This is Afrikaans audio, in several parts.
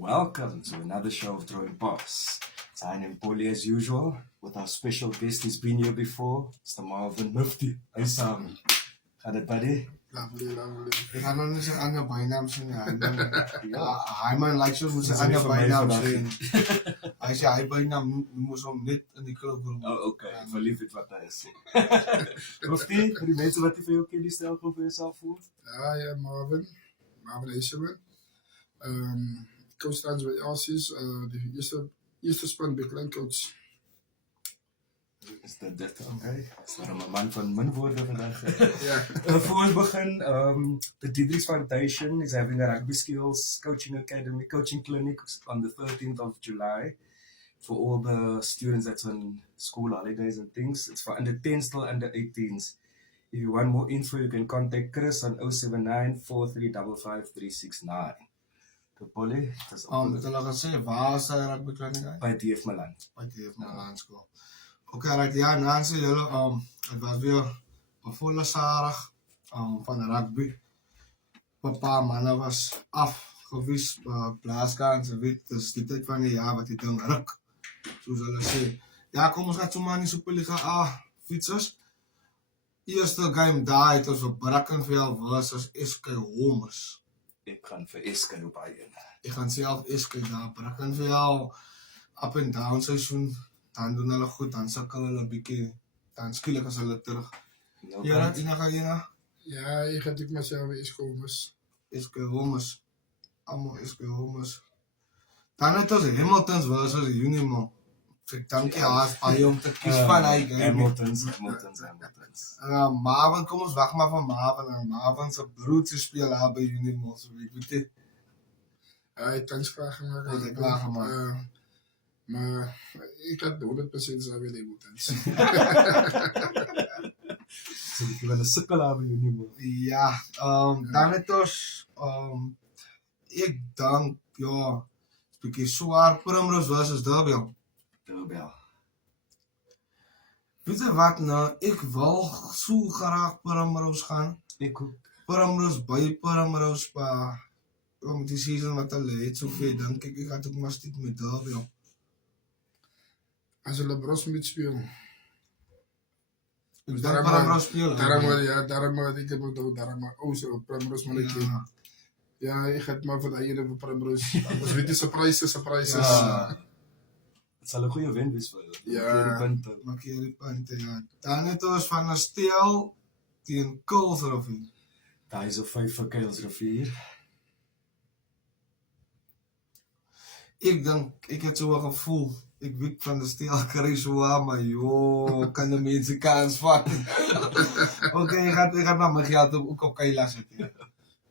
Welcome to another show of Throwing Pass. It's I am Polly as usual, with our special guest who's been here before, Mr. Marvin Mufti. Hey Sam, gaat het buddy? Lovely. Ik ga nog niet zijn andere bijnaam zien. Ja. Hij man lijkt zo moet zijn Dat is andere niet van mij bijnaam vandaag. zien. Hij zei hij bijnaam moest hem net in die club doen. Oh, oké. Verliefd het wat hij is. Mufti, voor die mensen wat hij voor jou ken, die stel gewoon voor jezelf voor. Ja, Marvin Eisherman. Coach tijdens bij Aussies. De eerste span bij Kleincoach. Is dat dit? Oké. Is er een man van mijn woorden vandaag? Ja. Voor we begin, the Diedrichs Foundation is having a rugby skills coaching academy, coaching clinic on the 13th of July for all the students that's on school holidays and things. It's for under 10s till under 18s. If you want more info, you can contact Chris on 079 4355 369. Polly, that's all. Met hulle gesê waar is hy rugby kliniek? By DF Milan. By DF Milan skool. Okay, right, ja, Nancy, julle het was weer 'n volle sarig van rugby. 'n Paar manne was afgewis plaaskans, weet, dis die tyd van die jaar wat die ding ruk. Soos hulle sê. Ja, kom ons gaan sommer in die Superliga A fietsers. Eerste game daar het ons op Brackenfell versus SK Homers. Ek gaan vir SK op hy een. Ek gaan self SK daar Brackenfell up and down seisoen. Dan doen hulle goed, dan sukkel hulle 'n bietjie, dan skielik as hulle terug. No Ja, kant. Ina. Ja, ik ga natuurlijk mezelf eens komen. SK Homers. Allemaal SK Homers. Dan het ons Hamiltons versus Unimog. Ek dankie haas baie om te kies van hy game. Hamiltons. Marvin, kom ons wag maar van Marvin. Marvin se broertjie speel daar by Unimog, so ek weet nie. Hij heeft kans klaargemaakt. Hij heeft klaargemaakt. Maar ik had 100% zou willen moeten. So ek wil 'n sukkel aan jou nie. Ja, dan het ons ek dink ja, 'n bietjie swaar Primrose versus Derby. Weet jy wat nou, ek wil so graag Primrose gaan. Ek ook. Primrose by Primrose om die season wat hulle het, soveel dink ek gaan ook maar stiek met Derby. Als je Bros moet spelen. Ek dink Primrose speel. Daarom maar ik heb ook daarom maar zo Primrose maar ik. Ja, ik ga het maar voor de ene van Primrose. Als weet je surprises. Ja. Het sal 'n goeie wen wees vir jou. Ja. Markeer die punte, ja. Dan het ons van 'n steel teen Kuilsrivier. Daai is 'n 5 vir Kuilsrivier. Ek dink ek het so 'n gevoel. Ek weet van die steel kry so aan, maar joh, kan die mense kans vat. Okay, ek gaan maar my geld ook op Kaila sit.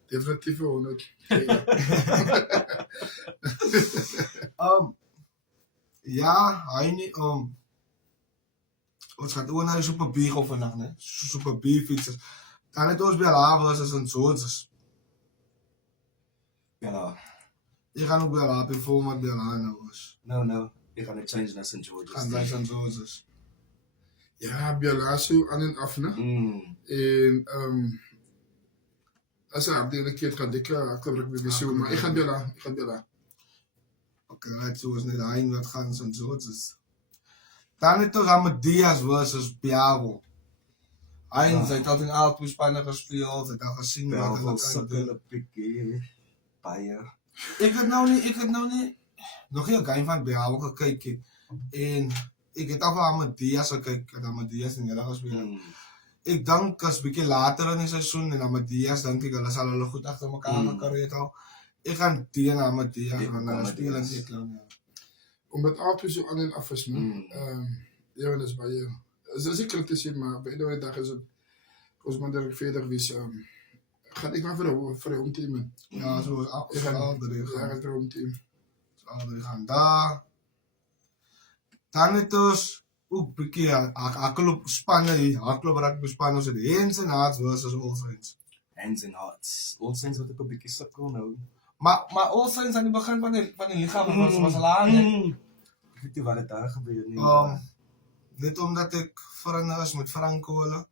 Definitief 100. Ja, hy nie ons gaan ook na Super B gaan vandag, né? Super B fietsers. Dan het ons by Lavers as in Zootses. Ja. Ek gaan ook by Lavers voor met by Lavers. No. Ek gaan net change na St. George's. Gaan by St. Zootses. Ja, Bialasu aan en af, né? En als hij op de keer gaat dikke, ik heb weer zo, maar ik ga Bella. Okay, right, so is net hy wat gaan St. Zootses. Dan het ons Amadeus versus Piavo. Hy het al in Alpo Spanje gespeel, het al gesien wat hulle kan sukkel doen. 'n bietjie baie. Ek het nou nie nog nie 'n game van Piavo gekyk nie. En ek het al van Amadeus gekyk, het Amadeus in hulle gespeel. Ek dink as bietjie later in die seisoen en Amadeus dink ek hulle sal hulle goed agter mekaar gekry het al. Ek gaan teen Amadeus gaan hulle speel en ek glo nie. Omdat Alpo zo aan en af is, né? Ja, dat is bij je. Dat is kritisch, maar bij de dag is het. Als man er verder is, ga ik maar voor de home team. Ja, so is Ik ga al drie ja, gaan. het home team. Al drie gaan daar. Dan het ons ook bietjie hakkelop spanne hier, hakkelop rugby spanne ons het Hens en Hearts versus All Saints. Hands and hearts. All Saints wat ek 'n bietjie sukkel nou. Maar All Saints aan die begin van die liga was laat, hè. Ek weet nie wat het daar gebeur nie. Net omdat ek vriende is met Franco hulle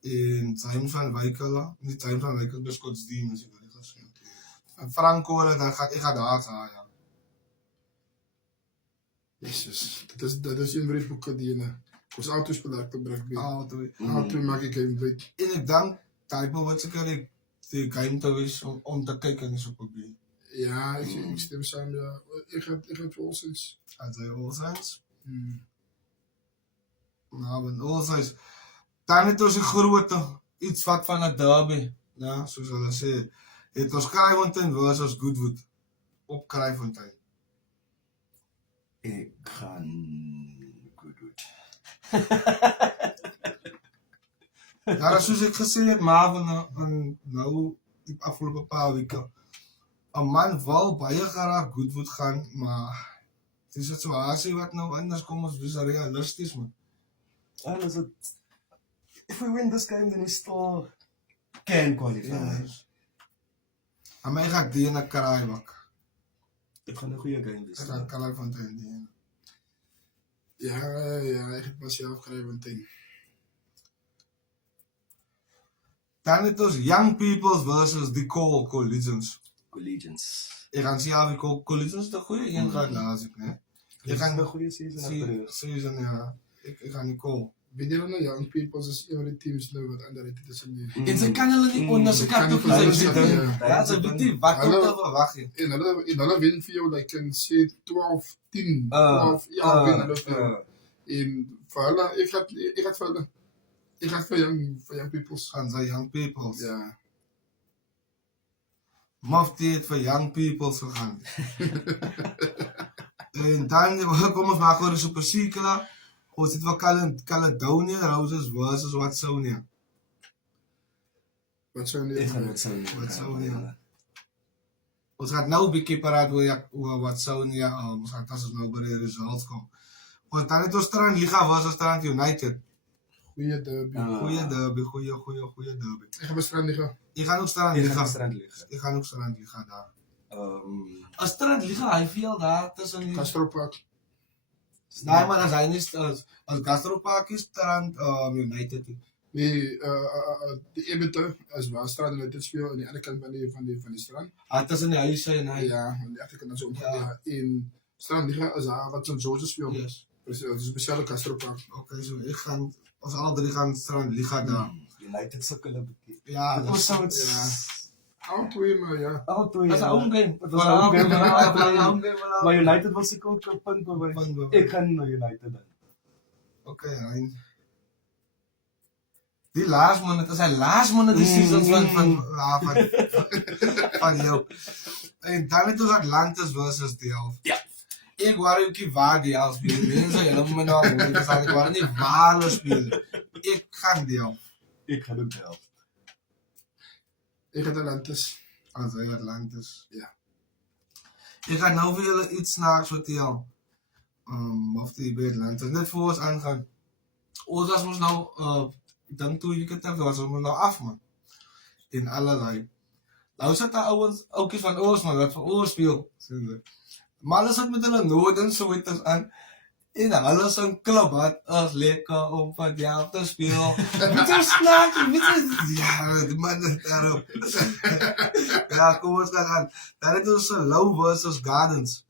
en James van Wyk hulle, nie James van Wyk beskotsdien as jy wil gesê. En Franco hulle dan ek gaan daar ja. Jezus, dat is een van die boeken die je... Ons auto's bedacht op rugby. Auto. Auto maak ik een beetje. En ek dink type wat seker die game te wees om te kyk in die Super B. Ja, ik stem samen, ja. Ik ga voor ons eens. As hy Olsens. Nou, want Olsens dan het ons die groot iets wat van 'n derby, ja, soos hulle sê. Het ons Kraaifontein versus Goodwood op Kraaifontein. Ek gaan Goodwood. Ja, soos ek gesê het, Marvin, nou die afgelope paar weke. 'n Man wil baie graag Goodwood gaan, maar dis 'n situasie wat nou anders kom, ons wees realisties man. Well, is it? If we win this game, then we still can qualify. En my gaan die in 'n Kraaiwak. Dit gaan 'n goeie game wees. Ek gaan Kraaifontein die. Ja, ik heb pas zelf gegeven meteen. Dan het ons Young Peoples versus die Collegians. Collegians. Ek gaan sien of die Collegians de goeie een gaan laat ek, né? Ek gaan 'n goeie season afbreek. Season ja. Ek gaan die Col. Weet je dan nou, Young Peoples is een van die teams nou wat underrated is in die... En ze kan hulle nie onderskat op kan nie sy verwag, ja, ze weet nie wat om te verwag nie. En hulle win vir jou, like, kan sê 12-10, 12, ja, win hulle vir jou. En vir hulle, ek gaat vir hulle. Ik ga voor Young Peoples. Gaan sy Young Peoples. Ja. Mufti het vir Young Peoples gegaan. En dan kom ons maak oor die Super C klaar. Ons het wel Caledonia Roses versus Watsonia. Ek gaan Watsonia. Ons gaat nou 'n bietjie praat oor Watsonia. Ons gaan as ons nou by die results kom. Want dan het ons Strand Liga versus Strand United. Goeie derby. Goeie derby. Ik ga bij Strand liggen. Ek gaan ook Strand Liga daar. As Strand Liga, hy veel daar tussen die Castropark. Nee, maar as hy nie as Gastropark is Strand United. Nee, de Ebete is waar Strand United speel aan de andere kant van die strand. Tussen die huise en hy. Ja, aan de andere kant zo. Ja. In Strand liggen is daar wat zo'n Jozef speelt. Yes. Dus het is een speciale Castropark. Okay, so ek gaan ons al drie gaan Strand Liga daar. United sukkel 'n bietjie. Ja, Ons sou dit dit Al twee, maar ja. Altoe. is 'n home game. Dit was 'n home game. Maar Maar United wil seker ook 'n punt bewy. Ek gaan na United dan. Okay, Hein. Die last minute, as hy last minute decisions van jou. En dan het ons Atlantis versus Delft. Ja. Ek wou ook nie waar Delft speel. Mense, hulle moet my nou hoor, ek wou nie waar hulle speel. Ek gaan Delft. Ek gaan ook Delft. Ik ga Atlantis. As hy Atlantis. Ja. Ek gaan nou vir julle iets snaaks vertel. Of die by Atlantis. Net voor ons aangaan. Ons was ons nou, ek dink toe ek het was ons nou af man. En allerlei. Nou sit daar oukies van ons man, wat van ons speel. Maar hulle sit met hulle noden so het ons aan. En hulle is 'n klub wat is lekker om van jou te speel. Met jou snaak, ja, die man is daarop. Ja, kom ons gaan. Dan het ons Low versus Gardens.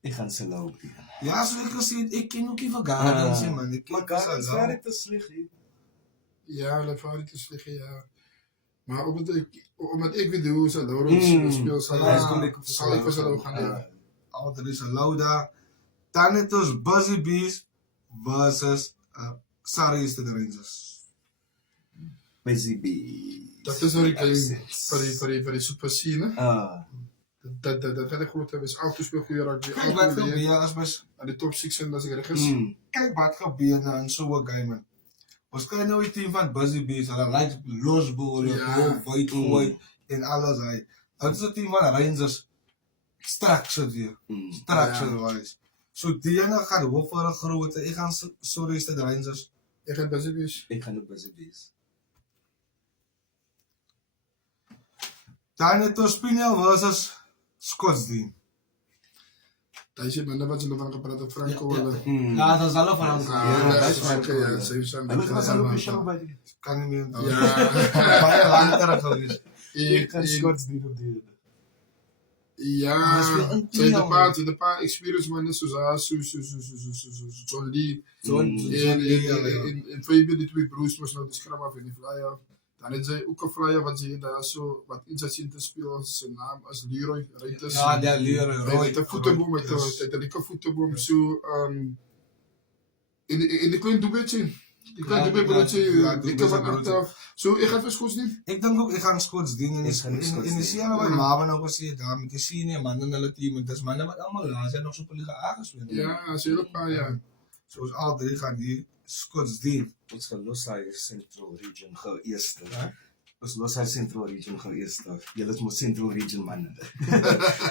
Ek gaan se loop. Ja, so ek gesê ek ken ook nie van Gardens nie man. Ek Maar ken Gardens Low. waar te sleg hier. Ja, hulle favoriete liggen, ja. Maar omdat ik weet hoe ze Laurens speel, zal ik voor ze gaan doen. Altijd is Low daar. Dan het ons Busy Bees versus Surrey is de Rangers. Busy Bee. Dat is nog een game voor die Super C, hè? Dat gaat een grote wees. Auto speelt goede rugby. Kijk wat gebeur as mens aan de top 6 en als ik er is. kyk wat gebeur nou in so 'n game man. Ons kry nou die team van Busy Bees, hulle like losbol, white gooi en alles hy. Dit is 'n team van Rangers structured weer. Structured wise. So die ene gaan hoof vir 'n groot. Ek gaan sorry is dit Rangers. Ik ga best eens. Ek gaan ook Busy Bees. Dan het ons Spinel versus Scottsdene. Dat is het maar net wat ze nog van gepraat op Franco. Ja, dat is alle van ons. Ja, dat is Franco, ja. Ze Hulle was al op die show by die. Kan nie meer onthou. Ja. Baie lang terug gewees. Ek gaan Scots doen op die. Ja, Maar speel in sy het team, 'n paar, sy het 'n paar experience manne soos haar, so John Lee. En Fabian, die twee broers moes nou die scrum af in die flyer. Dan het sy ook 'n flyer wat sy het daar so, wat in sy sin te speel, sy naam is Leroy Reuters. Ja, die Leroy. Hy het 'n voeteboom, hy het 'n lekker voeteboom, so, in die klein doebetje. Die klein doebetje, lekker van achteraf. So, ek gaan vir skoos nie. Ek dink ook ek gaan skots dien en Ek gaan ook skots in die dien. serie wat Marvin nou gesê daar met die senior man in hulle team en dis manne wat almal laas jaar nog so op Liga A gespeel het. Ja, sy het ook paar jaar. So ons al drie gaan die skots dien. Ons gaan los hy Central Region gou eerste. Ja. Ons los hy Central Region gou eerste. Julle is mos Central Region manne.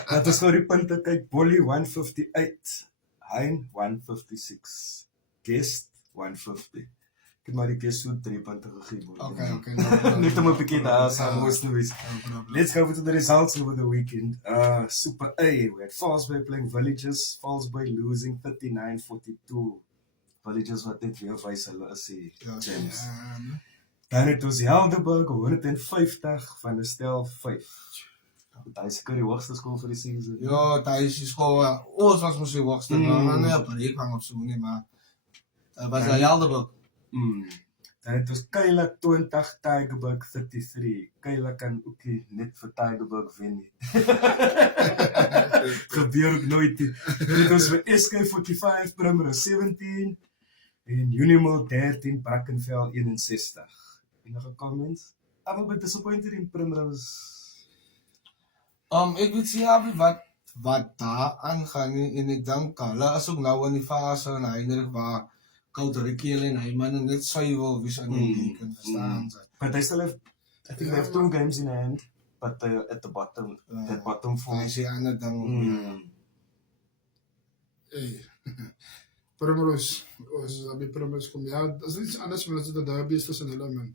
Laat ons gou die punte kyk. Bolly 158, Hein 156, Guest 150. Ek het maar die Guest so 3 punte gegee. Bolly. Okay. Net om 'n bietjie daar saam moes nou wees. No problem. Let's go to the results over the weekend. Super A, we had Fallsbay playing Villages. Fallsbay losing 39-42. Villages wat net weer wys hulle is die champs. Dan het ons Helderberg 150 van die stel 5. Dit is seker die hoogste skool vir die season. Ja, daar is die skool. Ons was mos die hoogste, maar nee, op die gang of so nie, maar dat was al Helderberg. Dan het ons Kayla 20, Tygerberg 33. Kayla kan ook nie net vir Tygerberg wen nie. Gebeur ook nooit nie. Dan het ons vir SK 45, Primrose 17 en Unimil 13, Brackenfell 61. Enige comments? I'm a bit disappointed in Primrose. Ek weet sê wat daar aangaan nie, en ek dink hulle is ook nou in die fase en Heinrich waar Kouterikele en Heiman net suiwel wie aan die league kan verstaan. But they still have, I think they have 2 games in hand, but they're at the bottom, that bottom 4. Hy sê ander ding. Hey. Primrose, as by Primrose kom, ja, dat is iets anders, maar dat is de derby is tussen hulle, man.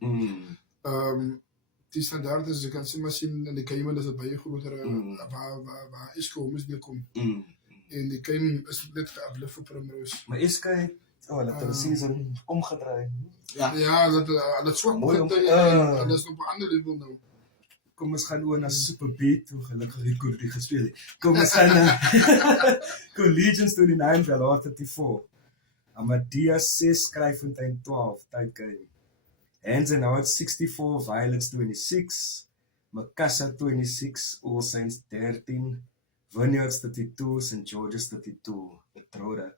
Die standaard is, jy kan sê maar sien, in die Cayman is het baie groter, waar Eskom is deelkom. En die Cayman is net geablift vir Primrose. Maar SK, hulle het hulle season omgedraai. Ja, dat swak Mooi begint, om- en dat is op 'n ander level nou. Kom ons gaan oor na Super B toe, gelukkig het Koortie gespeel het. Kom ons gaan na Collegians 29, Velar 34. Amadeus 6, Kryfontein 12, tight game. Hands and Hearts 64, Violets 26, Makassa 26, All Saints 13, Vineyards 32, St. George's 32, Betroda.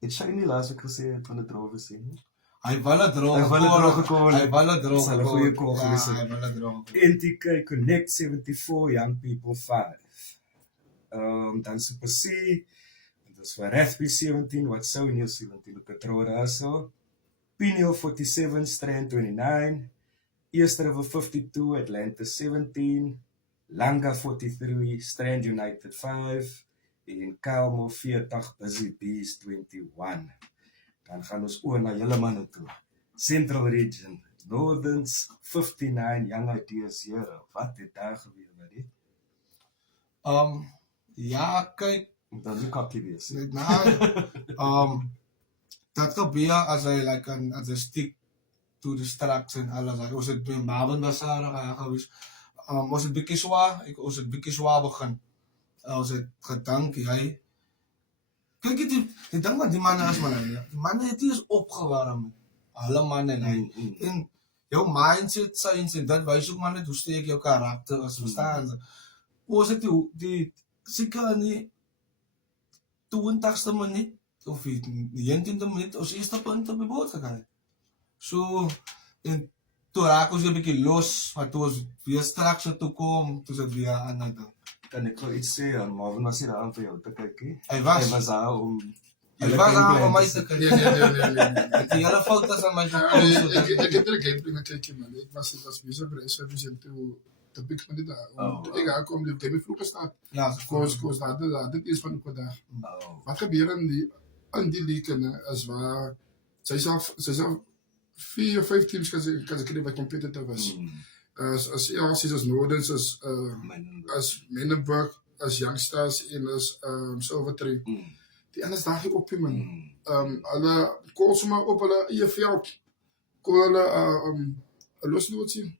Het sy nie laas ek gesê het van die droge sê nie? Hy wil het droog Hy wil het droog gekoor. Hy wil het droog Dis hulle goeie call gewees het. Hy wil het droog gekoor. NTK Connect 74, Young People 5. Dan Super C, dat is vir Rathby 17, Watsonia 17, Petroda so. Pineal 47, Strand 29, East River 52, Atlanta 17, Langa 43, Strand United 5, en Kalmo 40, Busy Bees 21. Dan gaan ons oor na julle manne toe. Central Region, Northerns 59, Young Ideas 0. Wat het daar gebeur met dit? Ja, kyk, Dan die kakkie wees. net dat gebeur as hy stick to the tracks en alles. Ons het by Marvin Bassara gewees. Ons het bietjie swaar begin. Ons het gedink hy kyk die ding wat die manne is man. Die manne het eers opgewarm. Alle manne en jou mindset science en dat wys ook maar net hoe sterk jou karakter is, verstaan jy? Ons het die seker in die 20ste minuut of die 19de minuut ons eerste punt op die bord gekry. So en toe raak ons 'n bietjie los, maar toe ons weer straks toe kom, toe sit weer aan dan. Kan ek gou iets sê, Marvin was hier aan vir jou te kyk, hè? Hy Hy was daar om Hy was aan om my te kyk. Nee. Die hele fout is aan my Ik heb er een gameplay gekeken, man. Ik was bezig bij service en toen pick me dit aan. Ik ga komen, die game vroeg gestaan. Ja, Koos, dit is van de dag. Wat gebeurt in die league, is waar zij zelf 4 of 5 teams kan ze krijgen bij competitive was. Als ERC's, als Nordens, als Menenburg, als Youngsters en als Silvertree. Die anders daar op je man. Alle koos maar op hulle eie veld. Kon hulle los doen zien.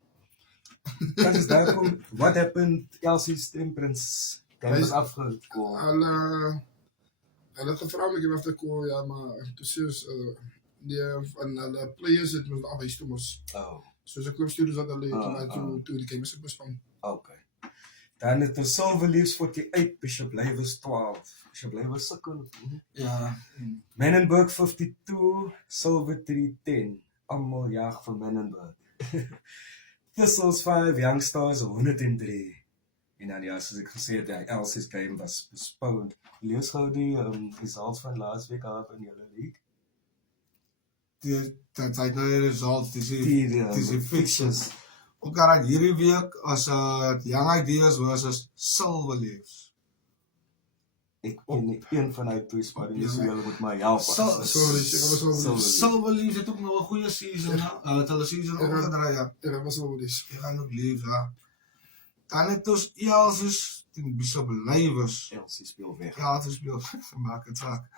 Kan ons daar kom, what happened Elsie's Temperance Game was afgekomen. Hulle het gevra om ek af te kom, ja, maar toe sê ons, van hulle players het ons afhuis toe mos. Oh, Soos 'n klomp students wat hulle het, maar toe die game is bespan. okay. Dan het ons Silver Leaves 48, Bishop Leyvers 12. Bishop Leyvers sukkel. Ja. Menenberg 52, Silver 310. Almal jag vir Menenberg. Thistles 5, Youngstars 103. En dan ja, soos ek gesê het, die Elsie's game was postponed. Lees gou die results van laasweek af in julle league. Dat zijn nou de results, Die die fixtures. Ook aan hierdie week as Young Ideas versus Silver Leaves. Ek ken nie een van die twee spanne, so julle moet my help. Silver Leaves het ook nog 'n goeie season, het hulle season opgedraai, ja. Ja, dat was wel dis. Die gaan ook Leaves, ja. Dan het ons Elsies teen Bishop Leyvers. Elsie speel weg. Ja, het speel, maak het saak.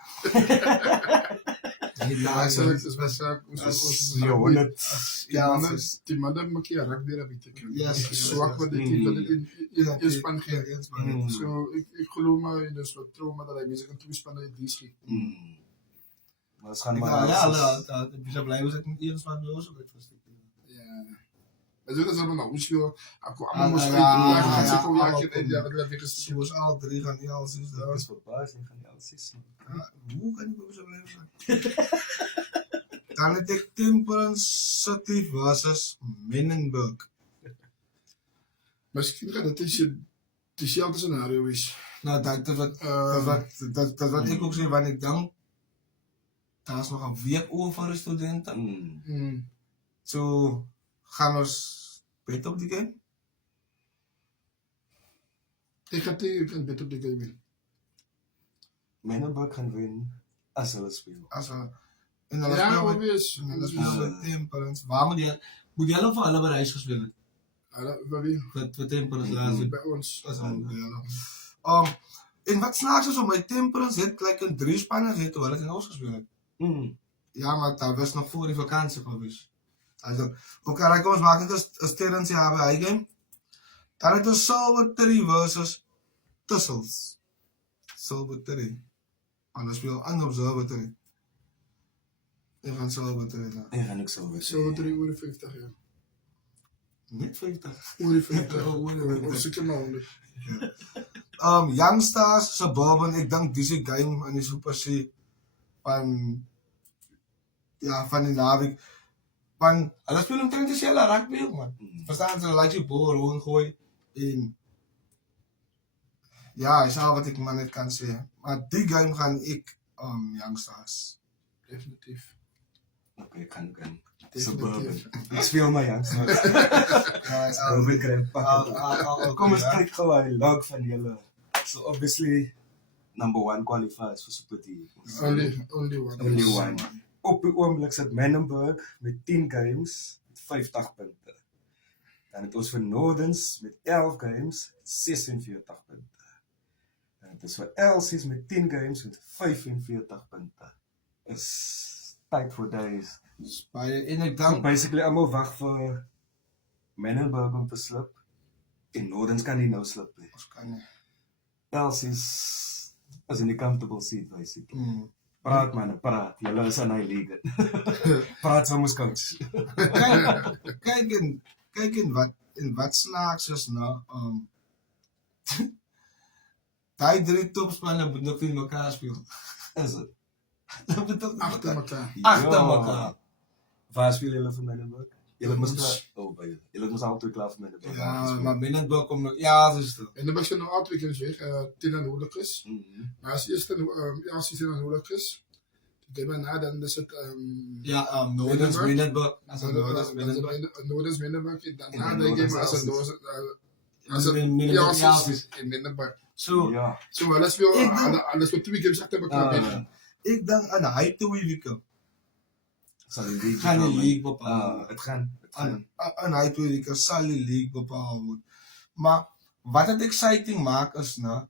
Die Ja, laatste so dis was die manne maak hier rugby dat beteken. Yes, Swak wat dit in span gee. Ja. So ek glo maar en dis wat trauma dat hy mense kan twee spanne uit die skiet. Maar ons gaan Ja, maar hulle Bishop Leyvers het met eens van ons ook uitgesteek. Ja. Maar so dat nou hoe speel ek Ah, moes ja, ek kom ja, ja dat weer gestuur. Ze was al drie gaan die Elsies dat daar. is verbaas en gaan die Elsies. Hoe kan ik Bishop Leyvers zijn? Dan het ik Temperance City versus Menenberg. Miskien gaan dit dieselfde scenario is. Nou, dat wat ik ook zie, want ik denk, daar is nog een week over voor de studenten. Zo gaan we beter op die game. Ek kan beter op die game win. Menenberg gaan wen as hulle speel. Als we en dan Ja, spelen we obvious. en dan spelen we Temperance. Waar moet die hele voor alle bereis gespeeld hebben? Hulle wie Voor Temperance laatst. by ons. Dat is en wat snaaks is om my Temperance het gelijk een 3 spanners het terwijl het in ons gespeeld het. Ja, maar dat was nog voor die vakantie geweest. Also, oké, kom ons maak net as Terrence ja by hy game. Dan het ons Silver 3 versus Tussels. Silver 3. Anders speel ander op Silver 3. Ek gaan Silver 3 dan. En gaan ek so weer. So 3:50 ja. Net 50. Oor die 50. Oor die 50. Of seker maar 100. Youngstars, Suburban, ek dink dis die game in die Super C van die naweek. Want hulle speel omtrent dieselfde rugby ook, man. Verstaan ze, laat je bal rondgooi en ja, is al wat ik maar net kan zeggen. Maar die game gaan ik Youngstars. Definitief. Okay, ek gaan Definitief. Suburban. Ek speel my Youngstars. Ja, Suburban kry 'n pak. Kom ons kyk gou aan die log van julle. So obviously number 1 qualifies for Super T. Only one. Only one. Op die oomblik sit Menenberg met 10 games met 50 punte. Dan het ons vir Northens met 11 games 46 punte. Dan het ons vir Elsies met 10 games met 45 punte. Is tyd vir days. Baie en ek So dink basically almal wag vir Menenberg om te slip. En Northens kan nie nou slip nie. ons kan nie. Elsies is in die comfortable seat basically. Praat man, praat. Julle is in hy league. Praat saam ons coach. Kyk en wat snaaks is nou, die 3 topspanne moet nog in mekaar speel. Is het? Dat moet ook Agter mekaar. Agter mekaar. Waar speel julle vir Menenberg? Julle moes klaar. By julle. Julle moes al twee klaar vir Menenberg. Ja, maar Menenberg kom nog, ja, dat is het. En dan was je nog al 2 keer weg. 10 en huwelijk is. Maar als eerste als je 10 en huwelijk is. Die game na dan is het Ja, Noordens Menenberg. Als een Noordens Menenberg. Noordens Menenberg. Daarna En de game Noordens als een Elsies. als een Menenberg Elsies in Menenberg. Zo, Ja. So alles weer 2 games achter elkaar weg. ik denk aan de hype week. Sal die league Gaan die bepaal, league man. bepaal. Het gaan. Aan hype week sal die league bepaal word. Maar wat het exciting maak is nou,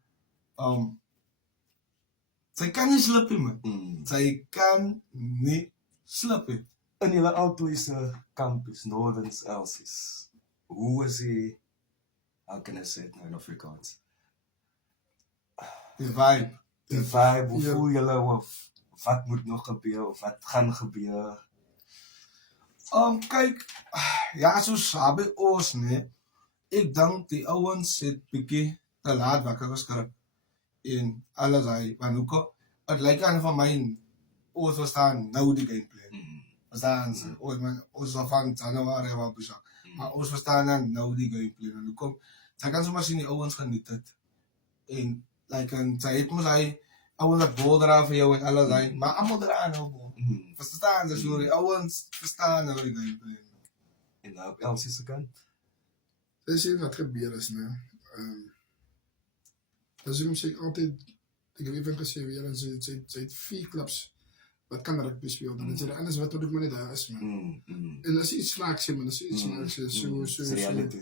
sy kan nie slip nie, man. Sy kan nie slip nie. In julle albei se kamp is Northens Elsies. Hoe is die how can I say it nou in Afrikaans? Die vibe. Die vibe, hoe Ja. voel julle of wat moet nog gebeur of wat gaan gebeur? Kyk, ja, so sabi ons, nee. Ek dink die ouens het bietjie te laat wakker geskrik. En alles hy, want hoekom? Het lyk aan van my, ons verstaan nou die gameplan. Verstaan ze? Ons van Januari wel bezig. Maar ons verstaan dan nou die gameplan. En hoekom? Sy kan sommer sien die ouens geniet het. En, like, en sy het mos hy, ouens dat bol dra vir jou en alles hy, maar allemaal dra nou bol. Verstaan ze? So die ouens verstaan nou die gameplan. En nou op Elsie se kant? Dis iets wat gebeur is, né? As jy moet sê altyd, ek het even gesê weer, sy het 4 clubs wat kan rugby speel. Dan is er anders wat ook maar net daar is, man. En as iets snaaks, man, as iets snaaks, It's reality.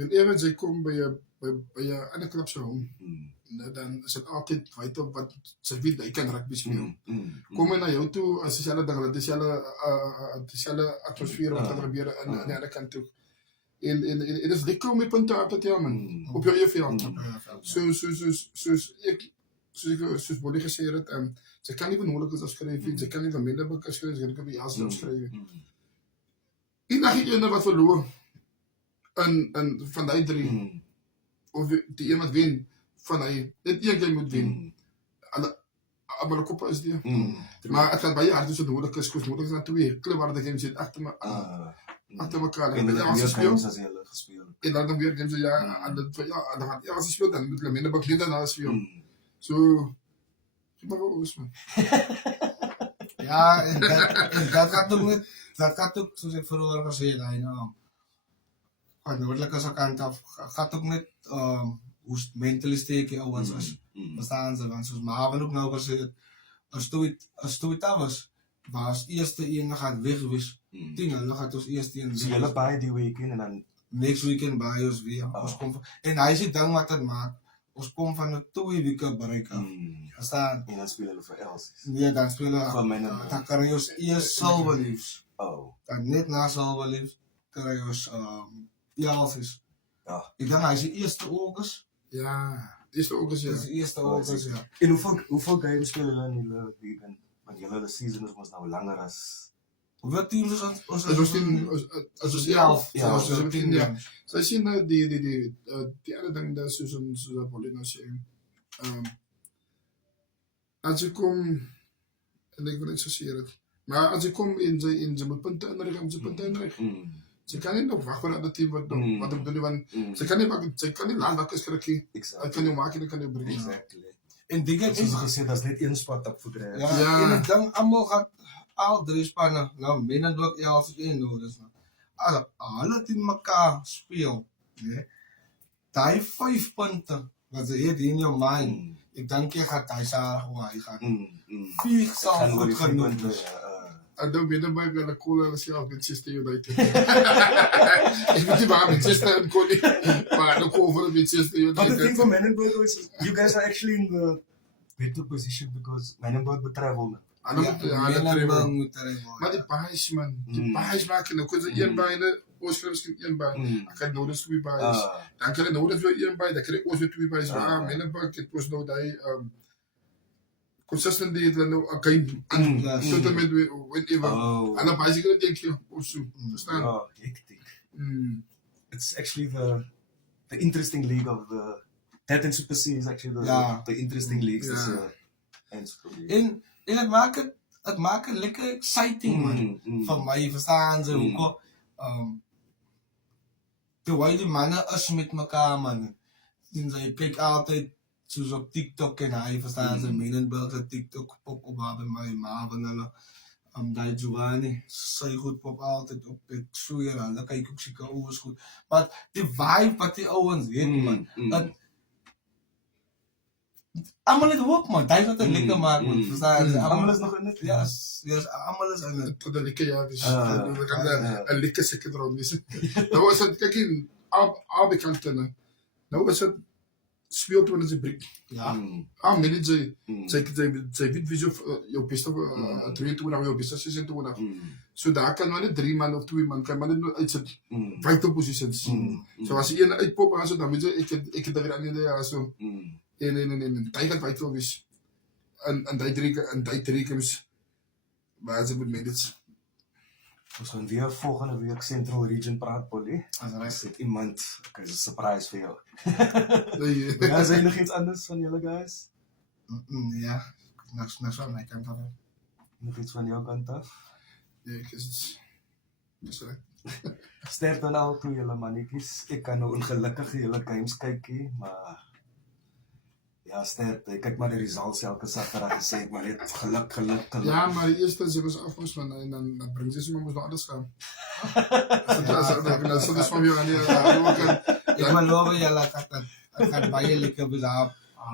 En even jy kom by 'n ander club se home, dan is dit altyd wyd op wat sy weet hy kan rugby speel. Kom hy na jou toe as dieselfde ding, dat dieselfde atmosfeer wat gebeur aan die ander kant toe. En dit is lekker om die punte op te tel, man. Op jou veld. Soos Bonnie gesê het, sy kan nie van Hollanders afskryf nie, sy kan nie van Middelburg afskryf, sy kan nie van die Elsel afskryf. Enige ene wat verloor in van die 3, of die een wat wen, van hy, net een game moet wen. Maar koppe is die. Maar het gaat baie hard is wat nodig is, koos nodig is na 2 klipwaarde games het achter mekaar. En En dat als ze meer speel, games as jy hulle gespeel. en dan weer games, dan gaan als ze speel, dan moet hulle Middelburg nie dan alles speel. So, geef maar oos, man. Ja, en dat gaat ook, soos ek vroeger gesê het, hy van die noordelike kant af, gaat ook net hoe mentally sterk die ouens is. Verstaan ze, want soos Marvin ook nou gesê het, as toe het was, was eerste een gaat weg wees. 10, hulle gaat ons eerste een So julle baie die weekend en dan next weekend by ons weer. Ons kom en hy is die ding wat het maak. Ons kom van 'n 2 weke break af. Verstaan? en dan speel hulle vir Elsie. Nee, dan speel Van my hulle nou. dan kry ons eers Silver Leaves. Oh. Dan net na Silver Leaves kry ons Elsies. Ja. Ek dink hy is die 1 Augustus. Ja, eerste August, Dis die 1 Augustus, ja. En hoeveel games speel hulle in julle weekend? Want julle season is mos nou langer as Hoeveel teams is ons? As ons 10, as ons 11, Ja, as ons 10, ja. games. So I sien die ander ding dat soos wat Pauline nou sê. As jy kom, en ek wil net so sê dit, maar as jy kom en jy moet punte inrig, sy kan nie nog wag vir 'n ander team wat op doen, want sy kan nie laat wakker skrik nie. Hy kan jou maak en hy kan jou breek. Exactly. En die Soos is gesê, daar's net een spot op vir grabs. ja, Ja. en ek dink almal gaan al 3 spanne, nou Middelburg Elsies en Noorders. Al hulle teen mekaar speel, né? Daai 5 punte wat jy het in jou mind, ek dink jy gaan daai saar hoe hy gaan. 4 sal Gaan oor goed die genoeg punte, wees. En dan binnen by hulle kool hulle self Manchester United. Ek weet nie waar Manchester en kool nie, maar hulle kool vir Manchester But the thing United. for Menenberg is, you guys are actually in the better position because Menenberg will travel. Hulle moet hulle Middelburg tree. moet er even Maar die baas man, die baas maak en dan kon ze een by en ons miskien een by. Ek kan nou dus 2 baas. Dan kan hulle nou dus weer een by, dan kry ons weer 2 baas. Menenberg het ons nou daai consistent die hulle nou 'n game tot en met whenever. Oh, Hulle baas ek dink jy of so. Verstaan? oh, hectic. It's actually the interesting league of that and Super C is actually the interesting leagues this year. And Super League. En het maak het lekker exciting man. Van my verstaan ze hoekom terwyl die manne is met mekaar man. En sy kyk altyd soos op TikTok en hy verstaan ze Menenberg se TikTok pop op by my Marvin hulle daai Giovanni sy goed pop altyd op ek sweer hulle kyk ook seker ouens goed. Maar die vibe wat die ouens het man. Dat almal het hoop man. Daai wat dit lekker maak man. Verstaan ze Almal is nog in het? ja, almal is in het. Tot 'n lekker jaar is. Dan kan 'n lekker second round wees. Nou was dit kyk in albei kante. Nou is dit speel toe in die break. Ja. Manager sy weet wie jou beste 23 jou beste 26. So daar kan maar net 3 man of 2 man kan maar net uitsit vital positions. So as jy een uitpop aan so dan weet jy ek het daar nie daar so. Nee. Hy gaan buite wil wees. En die drie games, maar ze moet manage. Ons gaan weer volgende week Central Region praat, Polly. As reg. Is iemand, okay, is 'n surprise vir jou. Nee, Ja, is er nog iets anders van julle guys? Ja, niks van my kant af. Nog iets van jou kant af? nee, ek is reg. Sterkte aan al toe julle mannetjies. Ek kan nou ongelukkig julle games kykie, maar ja, sterkte. Ek kyk maar die results elke Saterdag gesê ek maar net geluk. Ja, maar die eerste ze was af moest van en dan brengt ze ze maar moest naar anders gaan. Dat is van jou aan die Ek beloof julle ek gaan baie lekker wees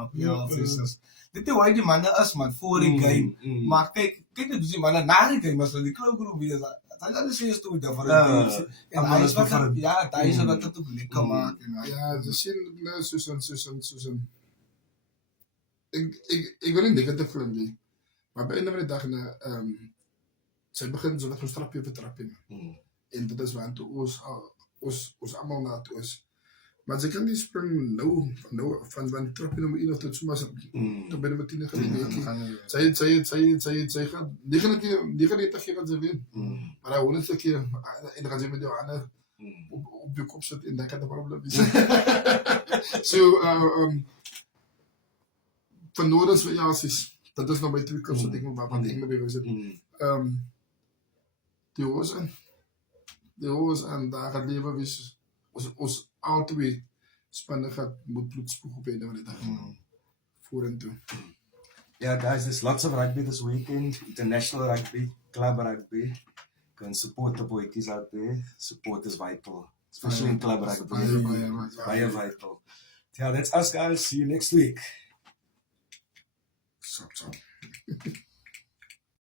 op jou officers. Dit is hoe die manne is man voor die game. Maar kyk net die manne na die game as hulle die klougroep weer is. Dan alles is toe daar vir die en maar hy is is wat different. ja, daai is wat dit ook lekker maak en Ja, ze zien nou Susan. Ik wil niet negatief filmen nie. Maar bij einde van de dag, zij begint zo wat een strapje op trapje. En dat is waar ons allemaal naartoe is. Maar ze kan die spring nou van trapje nummer 1 tot zomaar tot bij nummer 10 gaan. Zij gaat 99 keer gaan ze winnen. Maar hij 100 keer en dan gaan ze met jou aan op je kop zetten en dan kan het probleem zijn. Van Noordens variaties. Dat is nog bij twee cursus dingen waar ik mee bezig zit. Die hoes en daar gaat leven wees. Ons al twee spannen gaat moet bloedspoeg op een van de dag. Voor en toe. Yeah, guys, there's lots of rugby this weekend. International rugby, club rugby. You can support the boys out there. Support is vital, especially in club rugby. Very vital. Yeah, that's us, guys. See you next week. Stop.